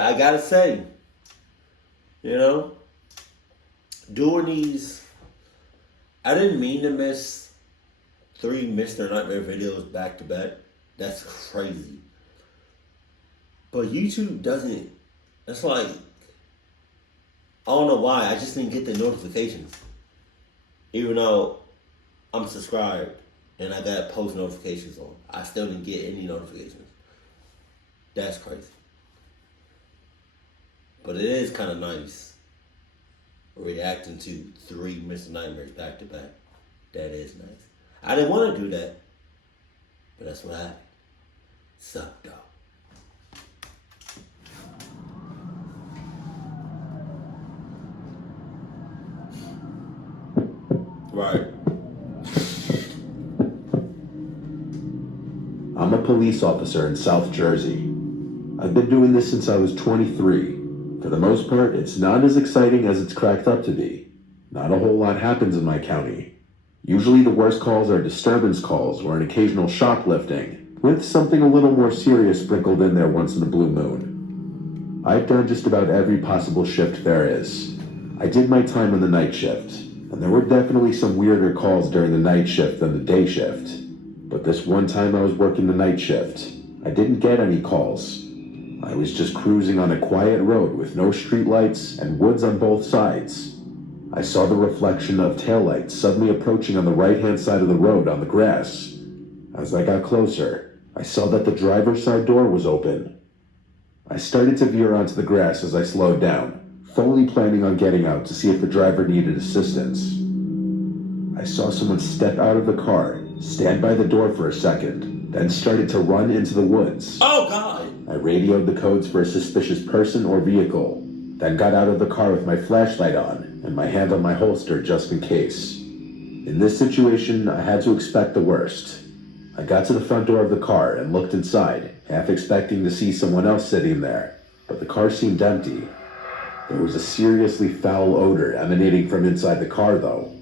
I gotta say, you know, doing these, I didn't mean to miss 3 Mr. Nightmare videos back to back. That's crazy. But YouTube doesn't, it's like, I don't know why, I just didn't get the notifications. Even though I'm subscribed and I got post notifications on, I still didn't get any notifications. That's crazy. But it is kind of nice reacting to 3 Mr. Nightmares back to back. That is nice. I didn't want to do that, but that's what happened. Suck, dog. Right. I'm a police officer in South Jersey. I've been doing this since I was 23. For the most part, it's not as exciting as it's cracked up to be. Not a whole lot happens in my county. Usually the worst calls are disturbance calls or an occasional shoplifting, with something a little more serious sprinkled in there once in a blue moon. I've done just about every possible shift there is. I did my time on the night shift, and there were definitely some weirder calls during the night shift than the day shift. But this one time I was working the night shift, I didn't get any calls. I was just cruising on a quiet road with no streetlights and woods on both sides. I saw the reflection of taillights suddenly approaching on the right-hand side of the road on the grass. As I got closer, I saw that the driver's side door was open. I started to veer onto the grass as I slowed down, fully planning on getting out to see if the driver needed assistance. I saw someone step out of the car, stand by the door for a second, then started to run into the woods. Oh, God! I radioed the codes for a suspicious person or vehicle, then got out of the car with my flashlight on and my hand on my holster just in case. In this situation, I had to expect the worst. I got to the front door of the car and looked inside, half expecting to see someone else sitting there, but the car seemed empty. There was a seriously foul odor emanating from inside the car, though.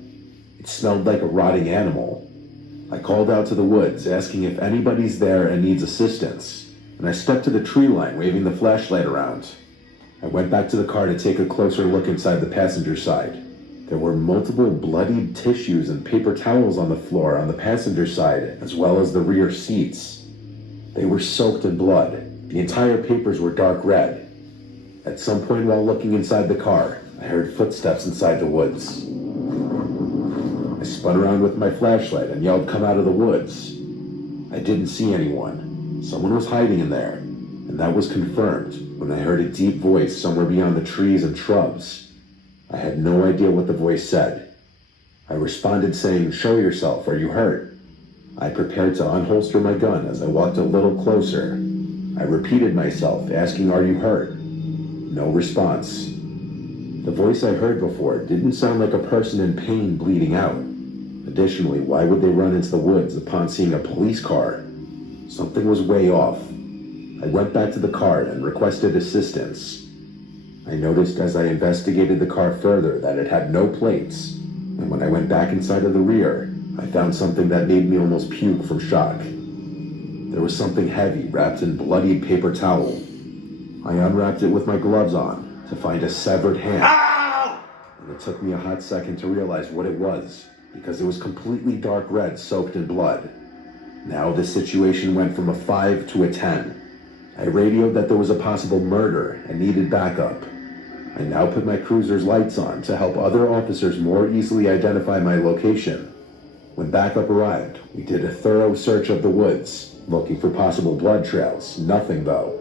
It smelled like a rotting animal. I called out to the woods, asking if anybody's there and needs assistance, and I stepped to the tree line, waving the flashlight around. I went back to the car to take a closer look inside the passenger side. There were multiple bloodied tissues and paper towels on the floor on the passenger side, as well as the rear seats. They were soaked in blood. The entire papers were dark red. At some point while looking inside the car, I heard footsteps inside the woods. I spun around with my flashlight and yelled, "Come out of the woods." I didn't see anyone. Someone was hiding in there, and that was confirmed when I heard a deep voice somewhere beyond the trees and shrubs. I had no idea what the voice said. I responded saying, "Show yourself, are you hurt?" I prepared to unholster my gun as I walked a little closer. I repeated myself, asking, "Are you hurt?" No response. The voice I heard before didn't sound like a person in pain bleeding out. Additionally, why would they run into the woods upon seeing a police car? Something was way off. I went back to the car and requested assistance. I noticed as I investigated the car further that it had no plates, and when I went back inside of the rear, I found something that made me almost puke from shock. There was something heavy wrapped in bloodied paper towel. I unwrapped it with my gloves on to find a severed hand. Ow! And it took me a hot second to realize what it was, because it was completely dark red soaked in blood. Now the situation went from a 5 to a 10. I radioed that there was a possible murder and needed backup. I now put my cruiser's lights on to help other officers more easily identify my location. When backup arrived, we did a thorough search of the woods, looking for possible blood trails. Nothing though.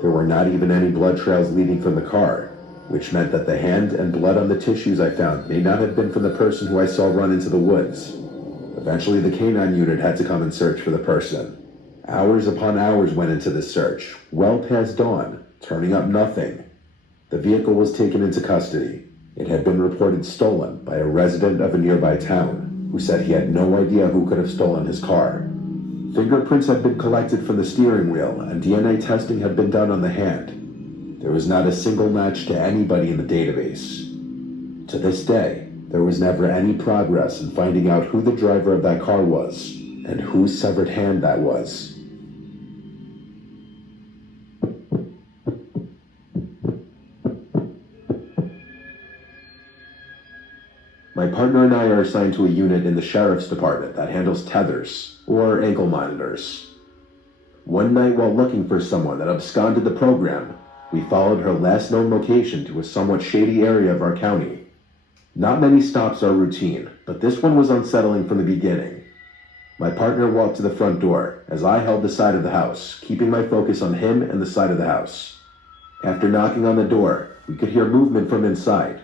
There were not even any blood trails leading from the car, which meant that the hand and blood on the tissues I found may not have been from the person who I saw run into the woods. Eventually the canine unit had to come and search for the person. Hours upon hours went into the search, well past dawn, turning up nothing. The vehicle was taken into custody. It had been reported stolen by a resident of a nearby town, who said he had no idea who could have stolen his car. Fingerprints had been collected from the steering wheel, and DNA testing had been done on the hand. There was not a single match to anybody in the database. To this day, there was never any progress in finding out who the driver of that car was, and whose severed hand that was. My partner and I are assigned to a unit in the sheriff's department that handles tethers, or ankle monitors. One night while looking for someone that absconded the program, we followed her last known location to a somewhat shady area of our county. Not many stops are routine, but this one was unsettling from the beginning. My partner walked to the front door, as I held the side of the house, keeping my focus on him and the side of the house. After knocking on the door, we could hear movement from inside.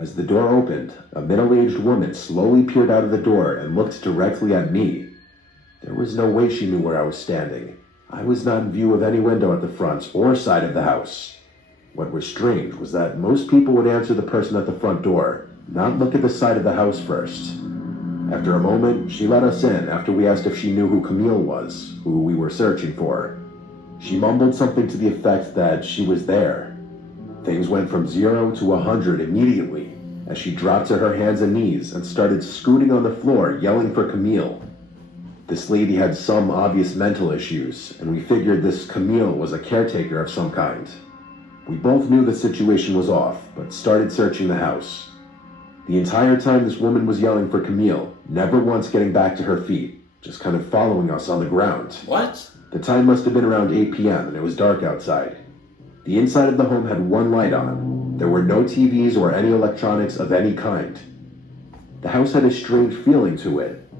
As the door opened, a middle-aged woman slowly peered out of the door and looked directly at me. There was no way she knew where I was standing. I was not in view of any window at the front or side of the house. What was strange was that most people would answer the person at the front door, not look at the side of the house first. After a moment, she let us in after we asked if she knew who Camille was, who we were searching for. She mumbled something to the effect that she was there. Things went from 0 to 100 immediately, as she dropped to her hands and knees and started scooting on the floor, yelling for Camille. This lady had some obvious mental issues, and we figured this Camille was a caretaker of some kind. We both knew the situation was off, but started searching the house. The entire time this woman was yelling for Camille, never once getting back to her feet, just kind of following us on the ground. What? The time must have been around 8 p.m. and it was dark outside. The inside of the home had one light on. There were no TVs or any electronics of any kind. The house had a strange feeling to it.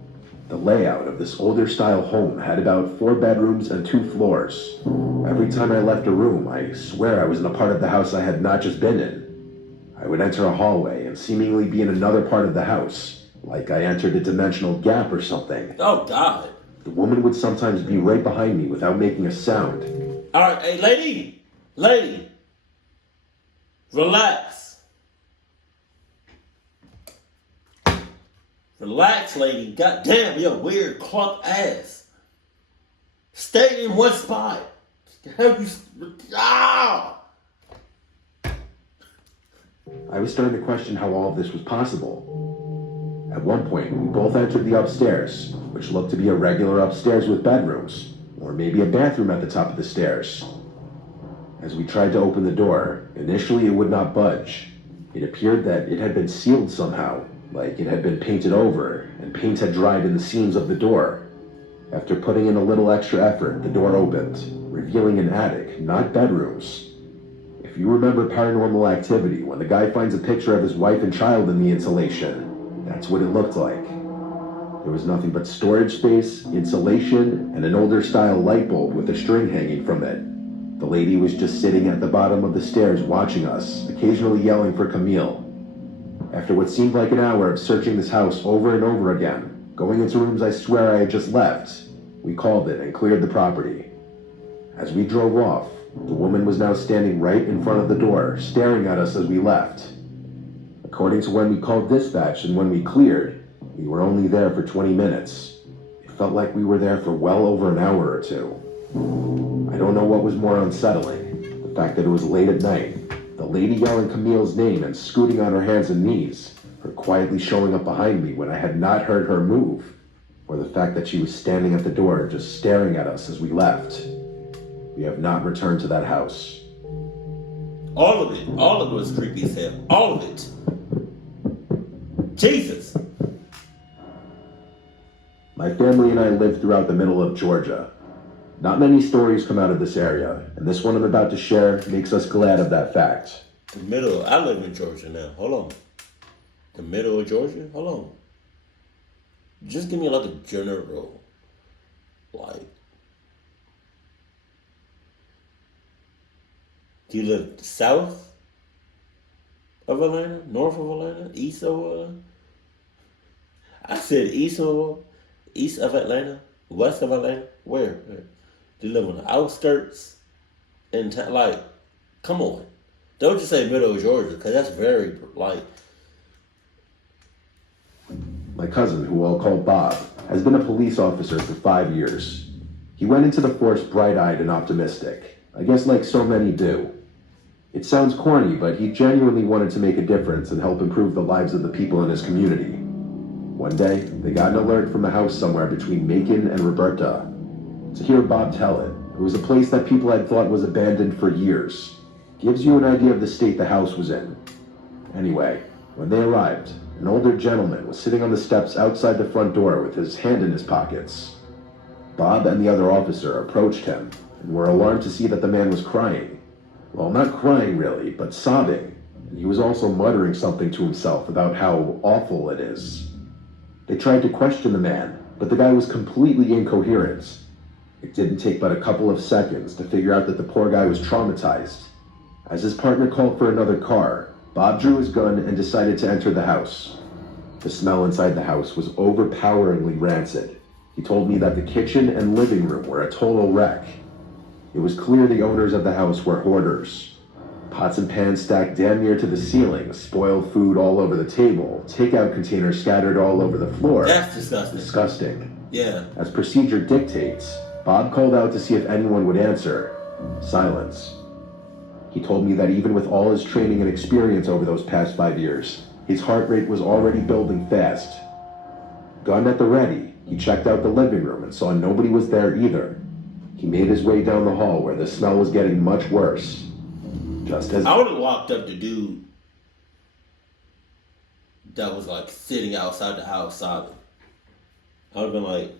The layout of this older style home had about 4 bedrooms and 2 floors. Every time I left a room, I swear I was in a part of the house I had not just been in. I would enter a hallway and seemingly be in another part of the house, like I entered a dimensional gap or something. Oh, God. The woman would sometimes be right behind me without making a sound. All right, hey, lady, relax. Relax, lady. Goddamn, your weird clump ass. Stay in one spot. Have you? Ah! I was starting to question how all of this was possible. At one point, we both entered the upstairs, which looked to be a regular upstairs with bedrooms, or maybe a bathroom at the top of the stairs. As we tried to open the door, initially it would not budge. It appeared that it had been sealed somehow, like it had been painted over, and paint had dried in the seams of the door. After putting in a little extra effort, the door opened, revealing an attic, not bedrooms. If you remember Paranormal Activity, when the guy finds a picture of his wife and child in the insulation, that's what it looked like. There was nothing but storage space, insulation, and an older style light bulb with a string hanging from it. The lady was just sitting at the bottom of the stairs watching us, occasionally yelling for Camille. After what seemed like an hour of searching this house over and over again, going into rooms I swear I had just left, we called it and cleared the property. As we drove off, the woman was now standing right in front of the door, staring at us as we left. According to when we called dispatch and when we cleared, we were only there for 20 minutes. It felt like we were there for well over an hour or two. I don't know what was more unsettling, the fact that it was late at night, the lady yelling Camille's name and scooting on her hands and knees, her quietly showing up behind me when I had not heard her move, or the fact that she was standing at the door just staring at us as we left. We have not returned to that house. All of it was creepy as hell. All of it. Jesus. My family and I live throughout the middle of Georgia. Not many stories come out of this area, and this one I'm about to share makes us glad of that fact. I live in Georgia now. Hold on. The middle of Georgia? Hold on. Just give me like a general, like, do you live south of Atlanta, north of Atlanta, east of Atlanta? I said east of Atlanta, west of Atlanta. Where? Do you live on the outskirts? And like, come on. Don't just say middle of Georgia, because that's very, like... My cousin, who I'll call Bob, has been a police officer for 5 years. He went into the force bright-eyed and optimistic, I guess like so many do. It sounds corny, but he genuinely wanted to make a difference and help improve the lives of the people in his community. One day, they got an alert from a house somewhere between Macon and Roberta. To hear Bob tell it, it was a place that people had thought was abandoned for years. Gives you an idea of the state the house was in. Anyway, when they arrived, An older gentleman was sitting on the steps outside the front door with his hand in his pockets. Bob and the other officer approached him and were alarmed to see that the man was crying. Well, not crying really, but sobbing. And he was also muttering something to himself about how awful it is. They tried to question the man, but the guy was completely incoherent. It didn't take but a couple of seconds to figure out that the poor guy was traumatized. As his partner called for another car, Bob drew his gun and decided to enter the house. The smell inside the house was overpoweringly rancid. He told me that the kitchen and living room were a total wreck. It was clear the owners of the house were hoarders. Pots and pans stacked damn near to the ceiling, spoiled food all over the table, takeout containers scattered all over the floor. That's disgusting. Disgusting. Yeah. As procedure dictates, Bob called out to see if anyone would answer. Silence. He told me that even with all his training and experience over those past 5 years, his heart rate was already building fast. Gun at the ready, he checked out the living room and saw nobody was there either. He made his way down the hall where the smell was getting much worse. Just as I would have locked up the dude that was like sitting outside the house sobbing. I would have been like,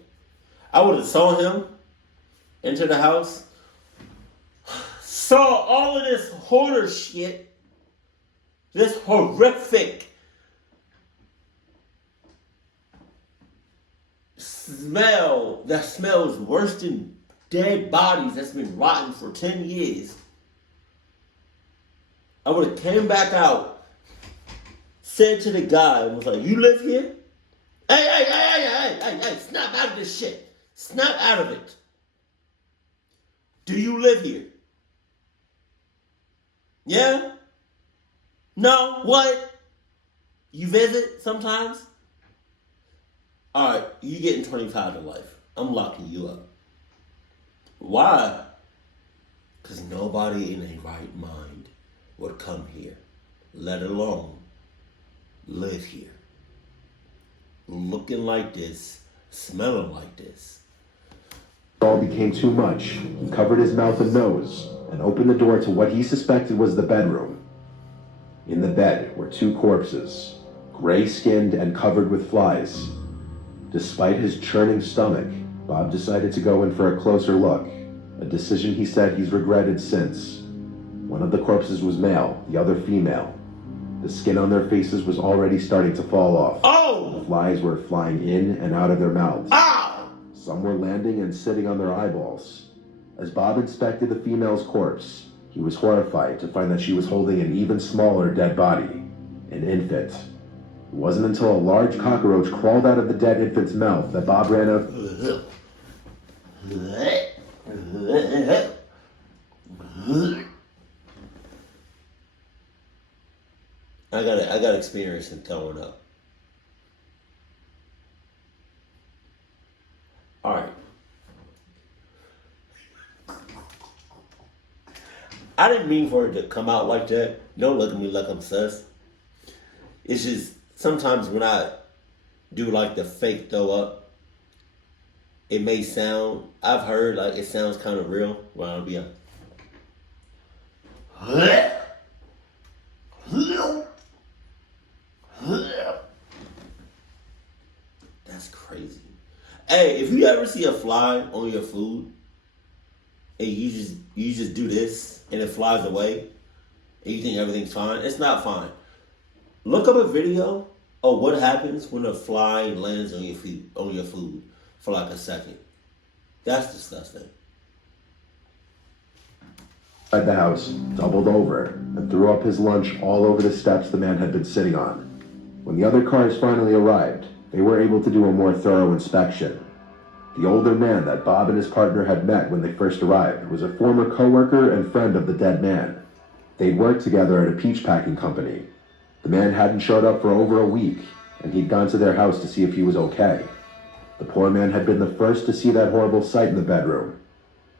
I would have saw him enter the house, saw all of this hoarder shit, this horrific smell that smells worse than dead bodies that's been rotting for 10 years. I would have came back out, said to the guy, and was like, you live here? Hey, snap out of this shit. Snap out of it. Do you live here? Yeah? No? What? You visit sometimes? Alright, you getting 25 to life. I'm locking you up. Why? Because nobody in a right mind would come here, let alone live here. Looking like this, smelling like this. it all became too much, he covered his mouth and nose and opened the door to what he suspected was the bedroom. In the bed were 2 corpses, gray-skinned and covered with flies. Despite his churning stomach, Bob decided to go in for a closer look, a decision he said he's regretted since. One of the corpses was male, the other female. The skin on their faces was already starting to fall off. Oh! The flies were flying in and out of their mouths. Ow! Some were landing and sitting on their eyeballs. As Bob inspected the female's corpse, he was horrified to find that she was holding an even smaller dead body, an infant. It wasn't until a large cockroach crawled out of the dead infant's mouth that Bob ran up. I got experience in throwing up. Alright. I didn't mean for it to come out like that. Don't look at me like I'm sus. It's just sometimes when I do like the fake throw up, it may sound, I've heard like it sounds kind of real. Well, I'll be honest. That's crazy. Hey, if you ever see a fly on your food and you just do this and it flies away and you think everything's fine, it's not fine. Look up a video of what happens when a fly lands on your food for like a second. That's disgusting. Inside the house, doubled over, and threw up his lunch all over the steps the man had been sitting on. When the other cars finally arrived, they were able to do a more thorough inspection. The older man that Bob and his partner had met when they first arrived was a former co-worker and friend of the dead man. They'd worked together at a peach packing company. The man hadn't showed up for over a week, and he'd gone to their house to see if he was okay. The poor man had been the first to see that horrible sight in the bedroom.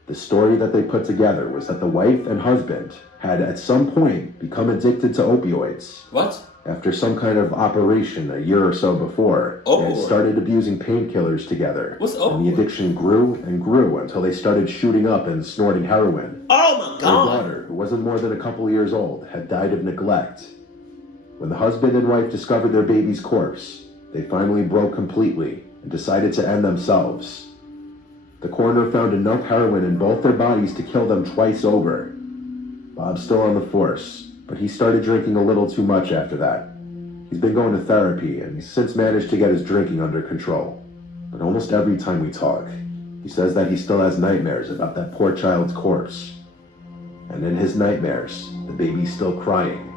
The story that they put together was that the wife and husband had at some point become addicted to opioids. What? After some kind of operation a year or so before, they had started abusing painkillers together. What's and the addiction grew and grew until they started shooting up and snorting heroin. Oh my God! Their daughter, who wasn't more than a couple years old, had died of neglect. When the husband and wife discovered their baby's corpse, they finally broke completely and decided to end themselves. The coroner found enough heroin in both their bodies to kill them twice over. Bob's still on the force, but he started drinking a little too much after that. He's been going to therapy, and he's since managed to get his drinking under control. But almost every time we talk, he says that he still has nightmares about that poor child's corpse. And in his nightmares, the baby's still crying.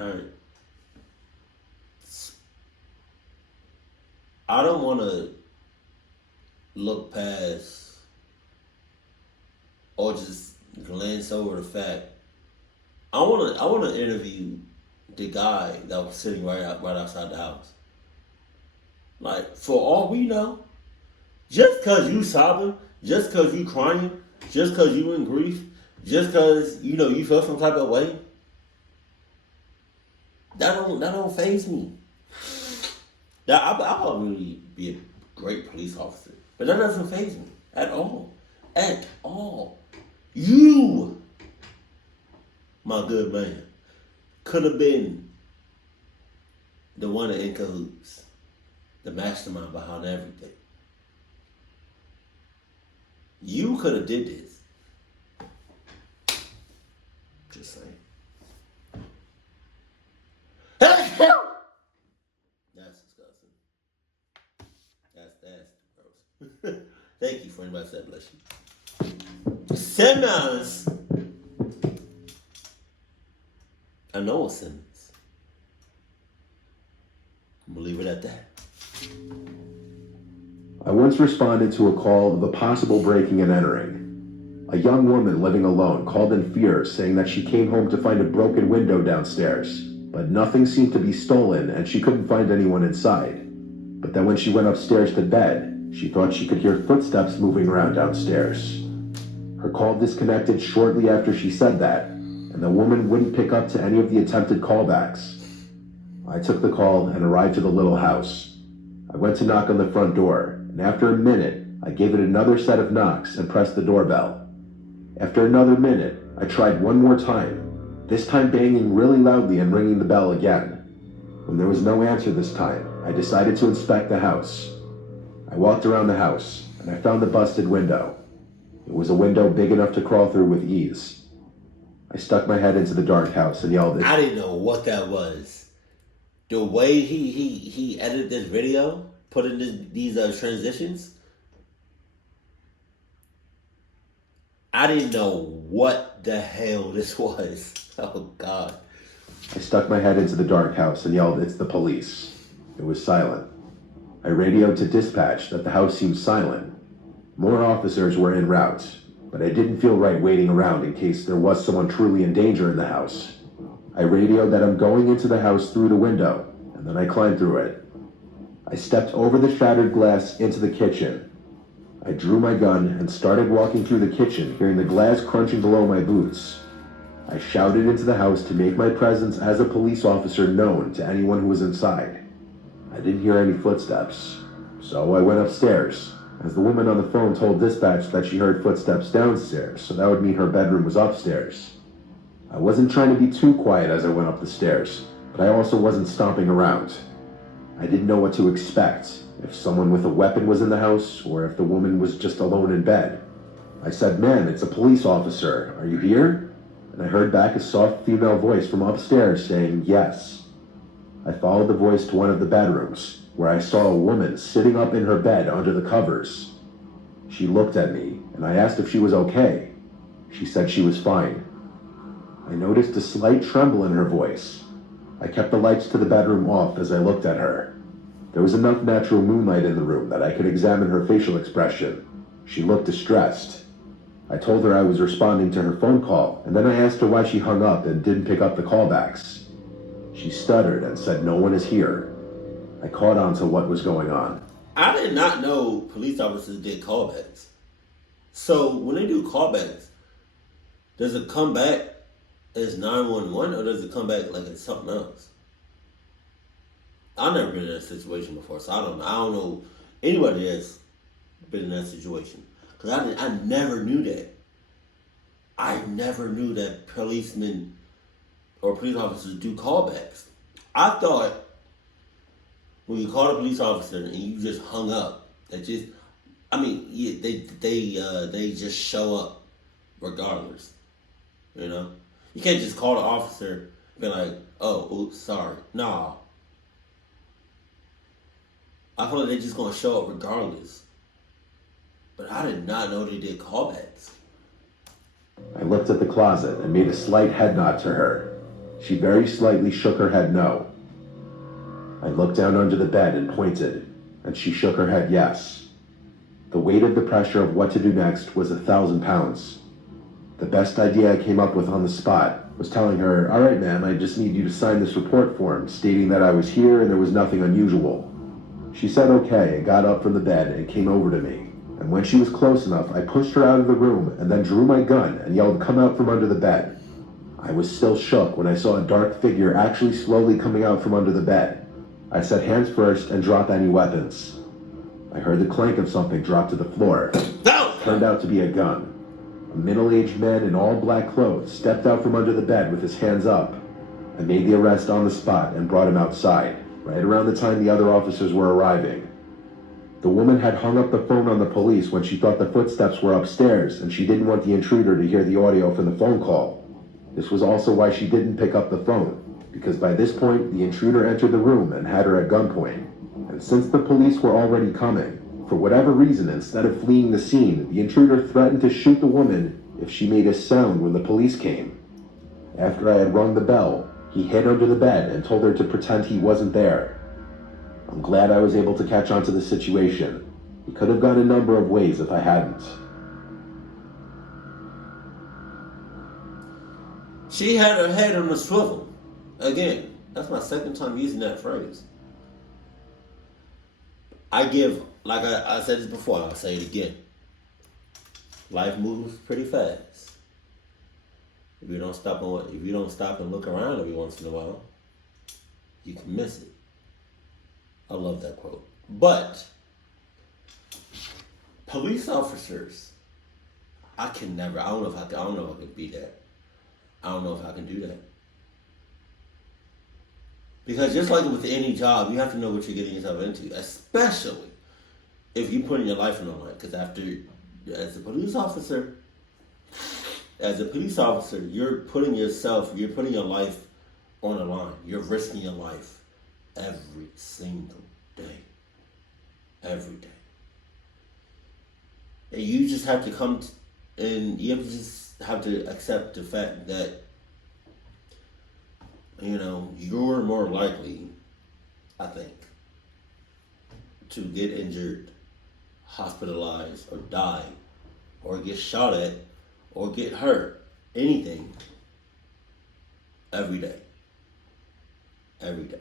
Alright. I don't want to look past or just glance over the fact. I want to interview the guy that was sitting right outside the house. Like, for all we know, just because you sobbing, just because you crying, just because you in grief, just because, you feel some type of way, that don't faze me. I'll really be a great police officer, but that doesn't faze me at all. At all. You, my good man, could have been the one in cahoots, the mastermind behind everything. You could have did this. Just saying. That's disgusting. That's gross. Thank you for anybody said bless you. Simmons. I know it's Simmons. I'm gonna leave it at that. I once responded to a call of a possible breaking and entering. A young woman living alone called in fear, saying that she came home to find a broken window downstairs, but nothing seemed to be stolen and she couldn't find anyone inside. But then when she went upstairs to bed, she thought she could hear footsteps moving around downstairs. Her call disconnected shortly after she said that, and the woman wouldn't pick up to any of the attempted callbacks. I took the call and arrived to the little house. I went to knock on the front door, and after a minute, I gave it another set of knocks and pressed the doorbell. After another minute, I tried one more time, this time banging really loudly and ringing the bell again. When there was no answer this time, I decided to inspect the house. I walked around the house, and I found the busted window. It was a window big enough to crawl through with ease. I stuck my head into the dark house and yelled, I didn't know what that was. The way he edited this video, put in these transitions, I didn't know what the hell this was. Oh, God. I stuck my head into the dark house and yelled, "It's the police." It was silent. I radioed to dispatch that the house seemed silent. More officers were en route, but I didn't feel right waiting around in case there was someone truly in danger in the house. I radioed that I'm going into the house through the window, and then I climbed through it. I stepped over the shattered glass into the kitchen. I drew my gun and started walking through the kitchen, hearing the glass crunching below my boots. I shouted into the house to make my presence as a police officer known to anyone who was inside. I didn't hear any footsteps, so I went upstairs, as the woman on the phone told dispatch that she heard footsteps downstairs, so that would mean her bedroom was upstairs. I wasn't trying to be too quiet as I went up the stairs, but I also wasn't stomping around. I didn't know what to expect, if someone with a weapon was in the house, or if the woman was just alone in bed. I said, "Ma'am, it's a police officer. Are you here?" And I heard back a soft female voice from upstairs saying, "Yes." I followed the voice to one of the bedrooms, where I saw a woman sitting up in her bed under the covers. She looked at me, and I asked if she was okay. She said she was fine. I noticed a slight tremble in her voice. I kept the lights to the bedroom off as I looked at her. There was enough natural moonlight in the room that I could examine her facial expression. She looked distressed. I told her I was responding to her phone call, and then I asked her why she hung up and didn't pick up the callbacks. She stuttered and said no one is here. I caught on to what was going on. I did not know police officers did callbacks. So when they do callbacks, does it come back as 911 or does it come back like it's something else? I've never been in that situation before, so I don't know anybody that's been in that situation. Because I never knew that. I never knew that policemen or police officers do callbacks. I thought when you call a police officer and you just hung up, that just, I mean, yeah, they just show up regardless. You know, you can't just call the officer and be like, "Oh, oops, sorry." Nah, I feel like they're just gonna show up regardless. But I did not know they did callbacks. I looked at the closet and made a slight head nod to her. She very slightly shook her head no. I looked down under the bed and pointed, and she shook her head yes. The weight of the pressure of what to do next was 1,000 pounds. The best idea I came up with on the spot was telling her, "All right, ma'am, I just need you to sign this report form stating that I was here and there was nothing unusual." She said okay and got up from the bed and came over to me. And when she was close enough, I pushed her out of the room and then drew my gun and yelled, "Come out from under the bed." I was still shook when I saw a dark figure actually slowly coming out from under the bed. I said, "Hands first and drop any weapons." I heard the clank of something drop to the floor. No! Turned out to be a gun. A middle-aged man in all black clothes stepped out from under the bed with his hands up. I made the arrest on the spot and brought him outside, right around the time the other officers were arriving. The woman had hung up the phone on the police when she thought the footsteps were upstairs, and she didn't want the intruder to hear the audio from the phone call. This was also why she didn't pick up the phone, because by this point, the intruder entered the room and had her at gunpoint. And since the police were already coming, for whatever reason, instead of fleeing the scene, the intruder threatened to shoot the woman if she made a sound when the police came. After I had rung the bell, he hid under the bed and told her to pretend he wasn't there. I'm glad I was able to catch on to the situation. It could have gone a number of ways if I hadn't. She had her head on the swivel. Again, that's my second time using that phrase. I give, like I said this before, I'll say it again. Life moves pretty fast. If you don't stop and look around every once in a while, you can miss it. I love that quote. But police officers, I don't know if I can be that. I don't know if I can do that. Because just like with any job, you have to know what you're getting yourself into, especially if you put in your life on the line. Because as a police officer, you're putting your life on the line. You're risking your life every single day. Every day. And you just have to have to accept the fact that, you're more likely, I think, to get injured, hospitalized, or die, or get shot at, or get hurt, anything, every day. Every day.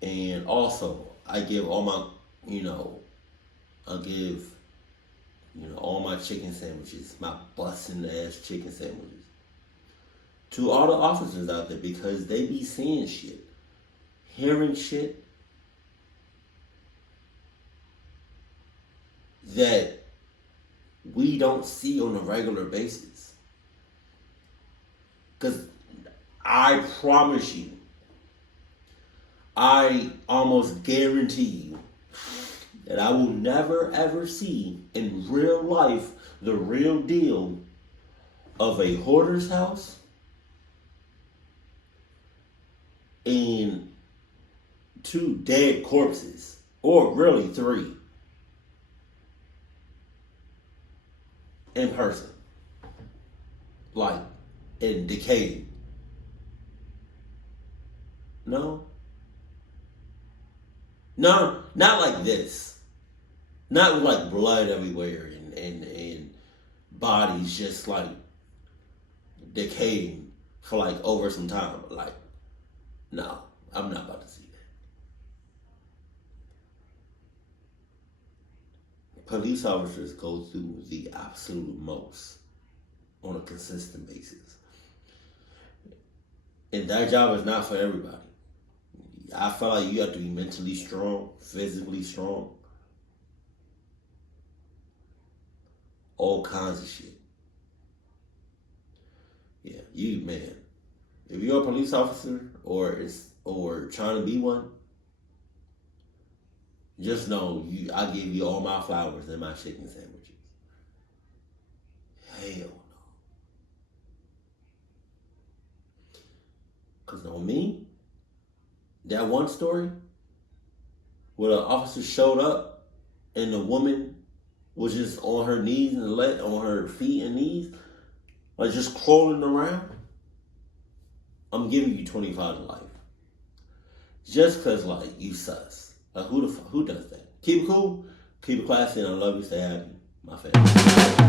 And also, I give all my, all my chicken sandwiches, my busting ass chicken sandwiches, to all the officers out there, because they be seeing shit, hearing shit that we don't see on a regular basis. Because I promise you, I almost guarantee you that I will never ever see in real life the real deal of a hoarder's house and 2 dead corpses, or really 3, in person, like in decay. No, not like this. Not with like blood everywhere and bodies just like decaying for like over some time. Like, no, I'm not about to see that. Police officers go through the absolute most on a consistent basis. And that job is not for everybody. I feel like you have to be mentally strong, physically strong. All kinds of shit. Yeah, you man. If you're a police officer or trying to be one, just know I give you all my flowers and my chicken sandwiches. Hell no. Cause on me, that one story where the officer showed up and the woman was just on her knees and on her feet and knees, like just crawling around. I'm giving you 25 to life. Just cause like you sus. Like who does that? Keep it cool, keep it classy, and I love you. Stay happy, my family.